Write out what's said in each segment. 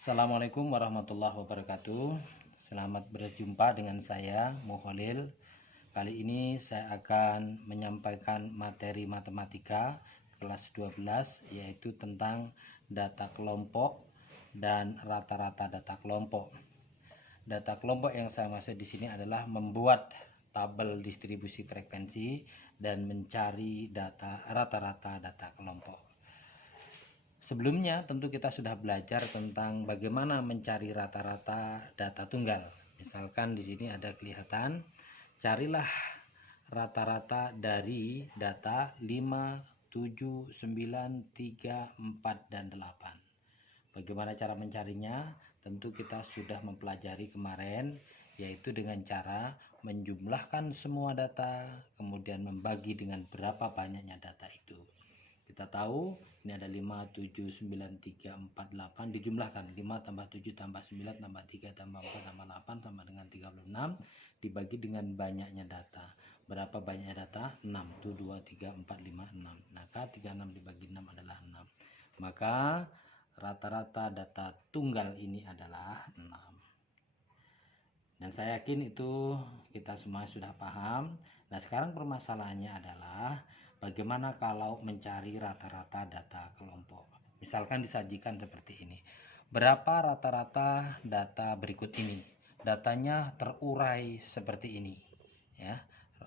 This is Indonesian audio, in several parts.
Assalamualaikum warahmatullahi wabarakatuh. Selamat berjumpa dengan saya Muholil. Kali ini saya akan menyampaikan materi matematika kelas 12, yaitu tentang data kelompok dan rata-rata data kelompok. Data kelompok yang saya maksud di sini adalah membuat tabel distribusi frekuensi dan mencari data rata-rata data kelompok. Sebelumnya tentu kita sudah belajar tentang bagaimana mencari rata-rata data tunggal. Misalkan di sini ada kelihatan, carilah rata-rata dari data 5, 7, 9, 3, 4, dan 8. Bagaimana cara mencarinya? Tentu kita sudah mempelajari kemarin, yaitu dengan cara menjumlahkan semua data, kemudian membagi dengan berapa banyaknya data itu. Kita tahu ini ada 5, 7, 9, 3, 4, 8, dijumlahkan 5 tambah 7 tambah 9 tambah 3 tambah 4 tambah 8 sama dengan 36, dibagi dengan banyaknya data. Berapa banyaknya data? 6. Itu 2, 3, 4, 5, 6. Maka 36 dibagi 6 adalah 6. Maka rata-rata data tunggal ini adalah 6. Dan saya yakin itu kita semua sudah paham. Nah, sekarang permasalahannya adalah bagaimana kalau mencari rata-rata data kelompok. Misalkan disajikan seperti ini. Berapa rata-rata data berikut ini? Datanya terurai seperti ini, ya.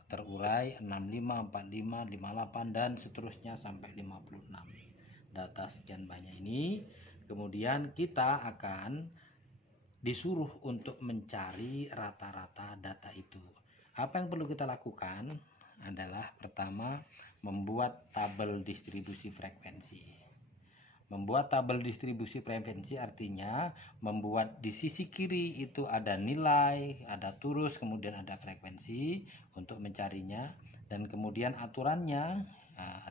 Terurai 65, 45, 58 dan seterusnya sampai 56. Data sekian banyak ini, kemudian kita akan disuruh untuk mencari rata-rata data itu. Apa yang perlu kita lakukan adalah pertama, membuat tabel distribusi frekuensi. Membuat tabel distribusi frekuensi artinya membuat di sisi kiri itu ada nilai, ada turus, kemudian ada frekuensi untuk mencarinya, dan kemudian aturannya,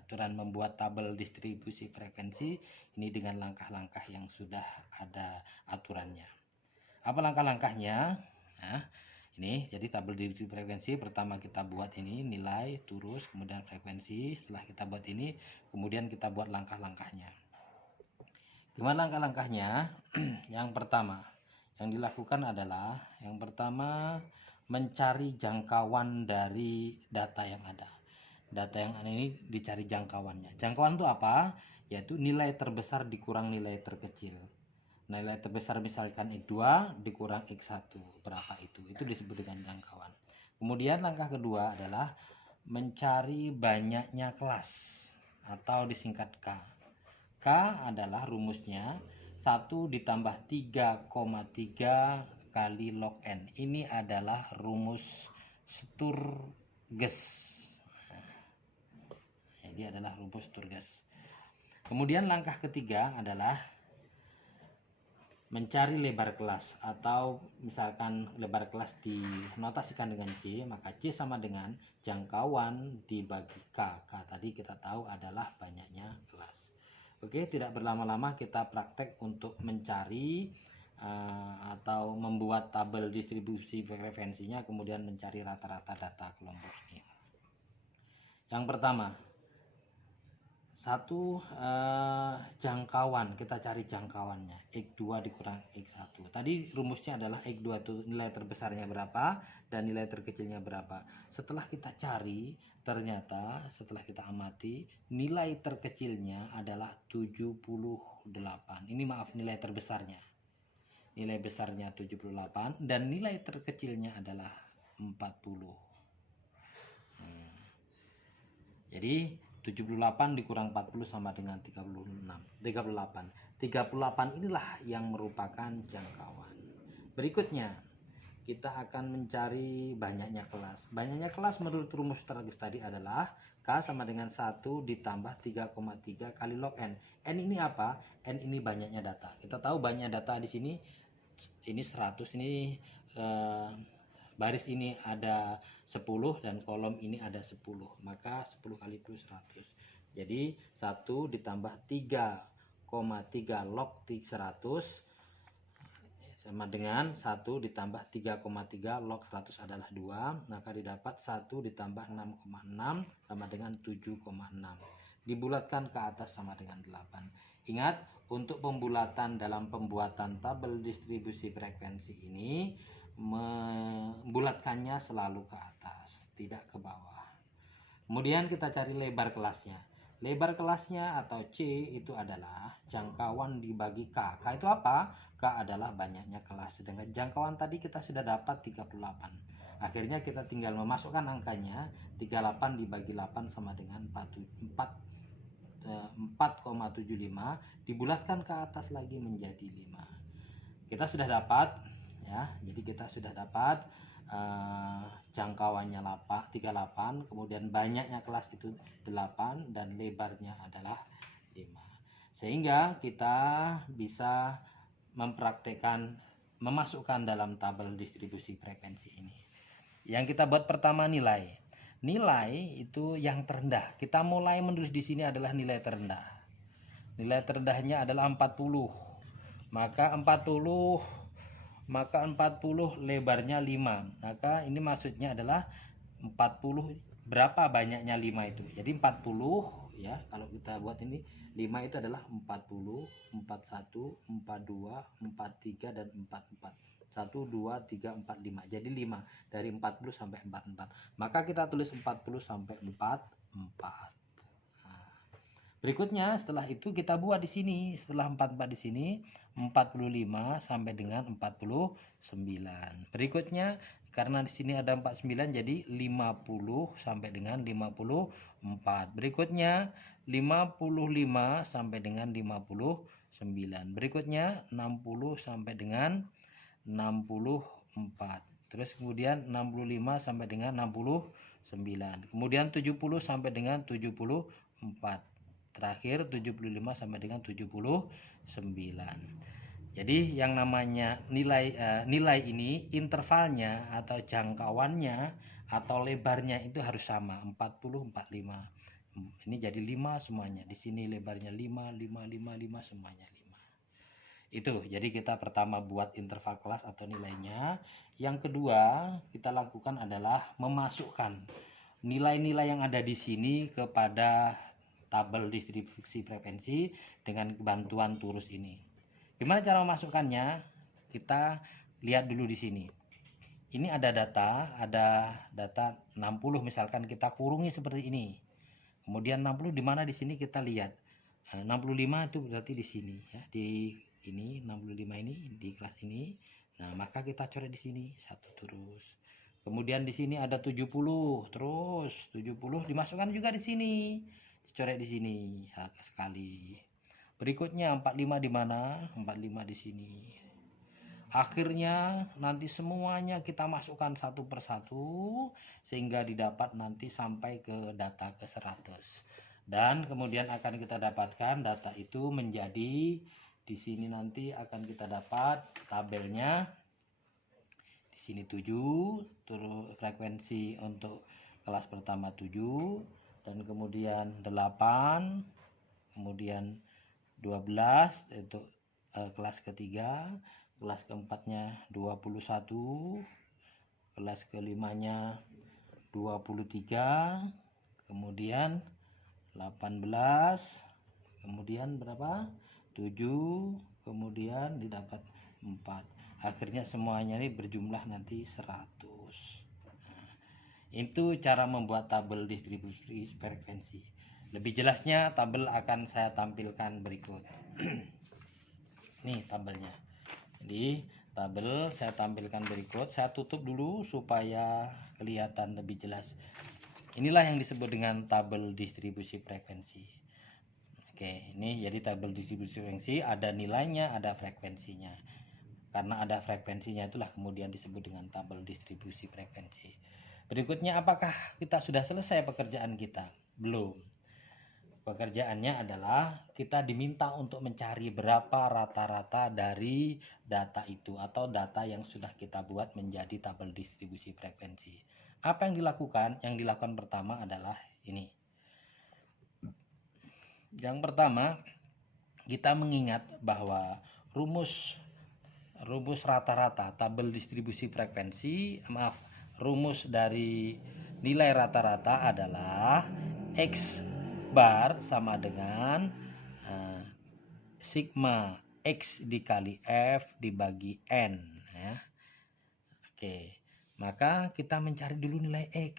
aturan membuat tabel distribusi frekuensi ini dengan langkah-langkah yang sudah ada aturannya. Apa langkah-langkahnya? Nah, ini jadi tabel distribusi frekuensi. Pertama kita buat ini nilai, turus, kemudian frekuensi. Setelah kita buat ini, kemudian kita buat langkah-langkahnya. Gimana langkah-langkahnya? Yang pertama yang dilakukan adalah yang pertama mencari jangkauan dari data yang ada. Data yang ada ini dicari jangkauannya. Jangkauan itu apa? Yaitu nilai terbesar dikurang nilai terkecil. Nilai terbesar misalkan X2 dikurang X1, berapa itu? Itu disebut dengan jangkauan. Kemudian langkah kedua adalah mencari banyaknya kelas atau disingkat K. K adalah rumusnya 1 ditambah 3,3 kali log N. Ini adalah rumus Sturges. Jadi adalah rumus Sturges. Kemudian langkah ketiga adalah mencari lebar kelas, atau misalkan lebar kelas dinotasikan dengan C, maka C sama dengan jangkauan dibagi K. K tadi kita tahu adalah banyaknya kelas. Oke, tidak berlama-lama kita praktek untuk mencari atau membuat tabel distribusi frekuensinya, kemudian mencari rata-rata data kelompok ini. Yang pertama, satu jangkauan, kita cari jangkauannya X2 dikurang X1. Tadi rumusnya adalah X2 itu nilai terbesarnya berapa dan nilai terkecilnya berapa. Setelah kita cari, ternyata setelah kita amati, nilai terkecilnya adalah 78. Ini maaf, nilai terbesarnya. Nilai besarnya 78 dan nilai terkecilnya adalah 40. Jadi 78 dikurang 40 sama dengan 38. 38 inilah yang merupakan jangkauan. Berikutnya, kita akan mencari banyaknya kelas. Banyaknya kelas menurut rumus Sturges tadi adalah K sama dengan 1 ditambah 3,3 kali log N. N ini apa? N ini banyaknya data. Kita tahu banyak data di sini. Ini 100, ini baris ini ada 10 dan kolom ini ada 10, maka 10 kali plus 100. Jadi 1 ditambah 3,3 log 100 sama dengan 1 ditambah 3,3 log 100 adalah 2, maka didapat 1 ditambah 6,6 sama dengan 7,6. Dibulatkan ke atas sama dengan 8. Ingat, untuk pembulatan dalam pembuatan tabel distribusi frekuensi ini membulatkannya selalu ke atas, tidak ke bawah. Kemudian kita cari lebar kelasnya. Lebar kelasnya atau C itu adalah jangkauan dibagi K. K itu apa? K adalah banyaknya kelas. Sedangkan jangkauan tadi kita sudah dapat 38. Akhirnya kita tinggal memasukkan angkanya. 38 dibagi 8 sama dengan 4,75, dibulatkan ke atas lagi menjadi 5. Kita sudah dapat ya. Jadi kita sudah dapat jangkauannya 38, kemudian banyaknya kelas itu 8 dan lebarnya adalah 5. Sehingga kita bisa mempraktekkan memasukkan dalam tabel distribusi frekuensi ini. Yang kita buat pertama nilai. Nilai itu yang terendah. Kita mulai menulis di sini adalah nilai terendah. Nilai terendahnya adalah 40. Maka 40 lebarnya 5. Maka ini maksudnya adalah 40 berapa banyaknya 5 itu. Jadi 40 ya, kalau kita buat ini 5 itu adalah 40, 41, 42, 43 dan 44. 1, 2, 3, 4, 5. Jadi 5 dari 40 sampai 44. Maka kita tulis 40 sampai 44. Nah, berikutnya setelah itu kita buat di sini. Setelah 44 di sini 45 sampai dengan 49. Berikutnya karena di sini ada 49 jadi 50 sampai dengan 54. Berikutnya 55 sampai dengan 59. Berikutnya 60 sampai dengan 64. Terus kemudian 65 sampai dengan 69. Kemudian 70 sampai dengan 74. Terakhir 75 sampai dengan 79. Jadi yang namanya nilai ini intervalnya atau jangkauannya atau lebarnya itu harus sama 40 45. Ini jadi 5 semuanya. Di sini lebarnya 5 semuanya 5. Itu jadi kita pertama buat interval kelas atau nilainya. Yang kedua kita lakukan adalah memasukkan nilai-nilai yang ada di sini kepada tabel distribusi frekuensi dengan bantuan turus ini. Gimana cara memasukkannya? Kita lihat dulu di sini. Ini ada data 60 misalkan kita kurungi seperti ini. Kemudian 60 di mana di sini kita lihat. 65 itu berarti di sini ya, di ini 65 ini di kelas ini. Nah, maka kita coret di sini satu terus. Kemudian di sini ada 70, terus 70 dimasukkan juga di sini. Dicoret di sini sekali. Berikutnya 45 di mana? 45 di sini. Akhirnya nanti semuanya kita masukkan satu persatu sehingga didapat nanti sampai ke data ke 100. Dan kemudian akan kita dapatkan data itu menjadi di sini nanti akan kita dapat tabelnya. Di sini 7, terus frekuensi untuk kelas pertama 7 dan kemudian 8, kemudian 12 untuk kelas ketiga, kelas keempatnya 21, kelas kelimanya 23, kemudian 18, kemudian berapa? 7, kemudian didapat 4. Akhirnya semuanya ini berjumlah nanti 100. Nah, itu cara membuat tabel distribusi frekuensi. Lebih jelasnya tabel akan saya tampilkan berikut. Nih tabelnya. Jadi tabel saya tampilkan berikut. Saya tutup dulu supaya kelihatan lebih jelas. Inilah yang disebut dengan tabel distribusi frekuensi. Oke, ini jadi tabel distribusi frekuensi, ada nilainya, ada frekuensinya. Karena ada frekuensinya itulah kemudian disebut dengan tabel distribusi frekuensi. Berikutnya, apakah kita sudah selesai pekerjaan kita? Belum. Pekerjaannya adalah kita diminta untuk mencari berapa rata-rata dari data itu atau data yang sudah kita buat menjadi tabel distribusi frekuensi. Apa yang dilakukan? Yang dilakukan pertama adalah ini. Yang pertama, kita mengingat bahwa rumus rata-rata tabel distribusi frekuensi, rumus dari nilai rata-rata adalah X bar sama dengan sigma X dikali F dibagi N ya. Oke, maka kita mencari dulu nilai X.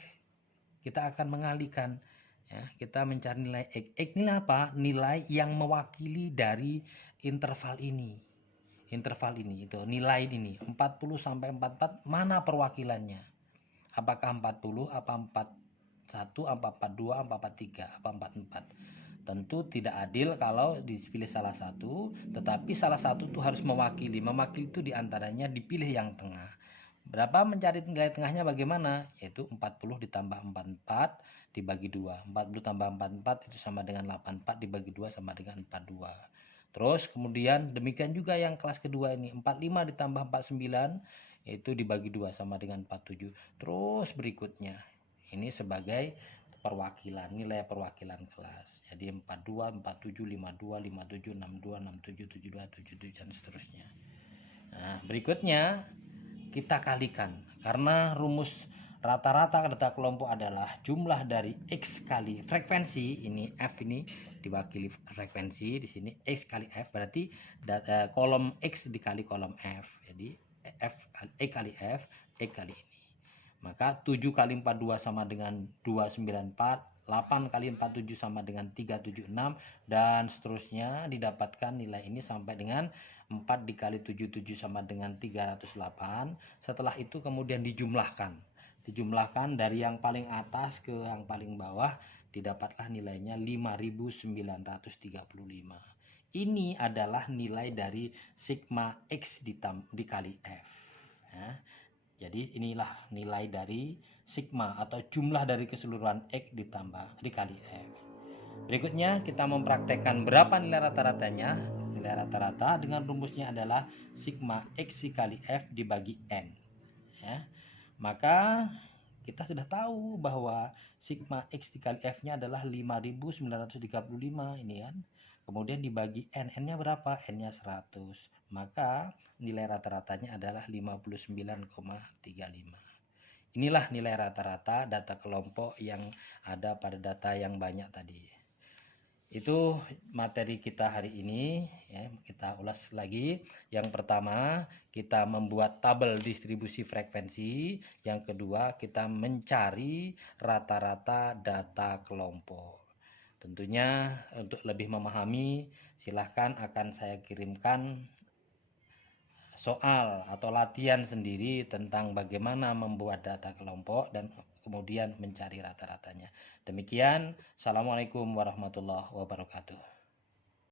Kita akan mengalihkan ya, kita mencari nilai X. X ini apa? Nilai yang mewakili dari interval ini. Interval ini itu nilai ini 40 sampai 44 mana perwakilannya? Apakah 40, apa 41, apa 42, apa 43, apa 44? Tentu tidak adil kalau dipilih salah satu, tetapi salah satu itu harus mewakili. Mewakili itu diantaranya dipilih yang tengah. Berapa mencari nilai tengahnya bagaimana? Yaitu 40 ditambah 44 dibagi 2. 40 tambah 44 itu sama dengan 84 dibagi 2 sama dengan 42. Terus kemudian demikian juga yang kelas kedua ini 45 ditambah 49 yaitu dibagi 2 sama dengan 47. Terus berikutnya ini sebagai perwakilan, nilai perwakilan kelas. Jadi 42, 47, 52, 57, 62, 67, 72, 77 dan seterusnya. Nah, berikutnya kita kalikan karena rumus rata-rata data kelompok adalah jumlah dari X kali frekuensi, ini F ini diwakili frekuensi di sini X kali F berarti kolom X dikali kolom F. Jadi E kali F, E kali ini. Maka 7 kali 42 sama dengan 294, 8 kali 47 sama dengan 376 dan seterusnya didapatkan nilai ini sampai dengan 4 dikali 77 sama dengan 308. Setelah itu kemudian dijumlahkan dari yang paling atas ke yang paling bawah, didapatlah nilainya 5935. Ini adalah nilai dari sigma X dikali F ya. Jadi inilah nilai dari sigma atau jumlah dari keseluruhan X dikali F. Berikutnya kita mempraktekkan berapa nilai rata-ratanya. Nilai rata-rata dengan rumusnya adalah sigma X dikali F dibagi N ya. Maka kita sudah tahu bahwa sigma X dikali F-nya adalah 5935 ini kan. Kemudian dibagi N, N-nya berapa? N-nya 100. Maka nilai rata-ratanya adalah 59,35. Inilah nilai rata-rata data kelompok yang ada pada data yang banyak tadi. Itu materi kita hari ini ya, kita ulas lagi. Yang pertama, kita membuat tabel distribusi frekuensi. Yang kedua, kita mencari rata-rata data kelompok. Tentunya untuk lebih memahami, silahkan akan saya kirimkan soal atau latihan sendiri tentang bagaimana membuat data kelompok dan kemudian mencari rata-ratanya. Demikian, Assalamualaikum warahmatullahi wabarakatuh.